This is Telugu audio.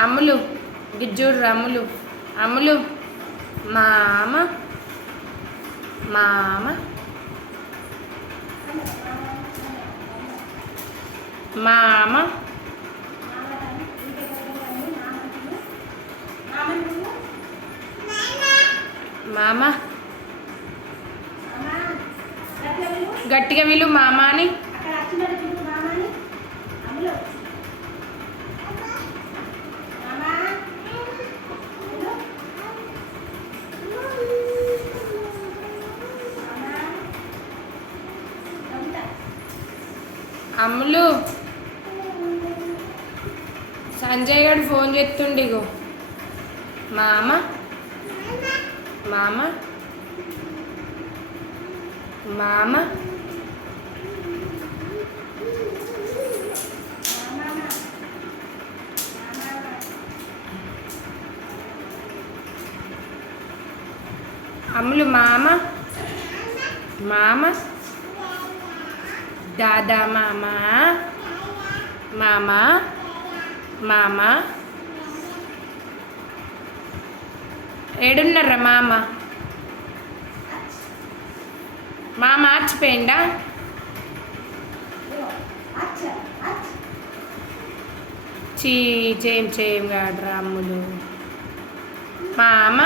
అమ్ములు గిజ్జూడు అమ్ములు అమ్ములు మామ మామ మామ మామ గట్టిగా వీళ్ళు మామ అని అమ్ములు సంజయ్ గారు ఫోన్ చేస్తుండిగో మామ మామ మామ అమ్ములు మామ మామ దాదా మామ మామ మామ ఏడున్నారా మామ మామ ఆచిపోయిందా చేయం కాదురా అమ్ములు మామ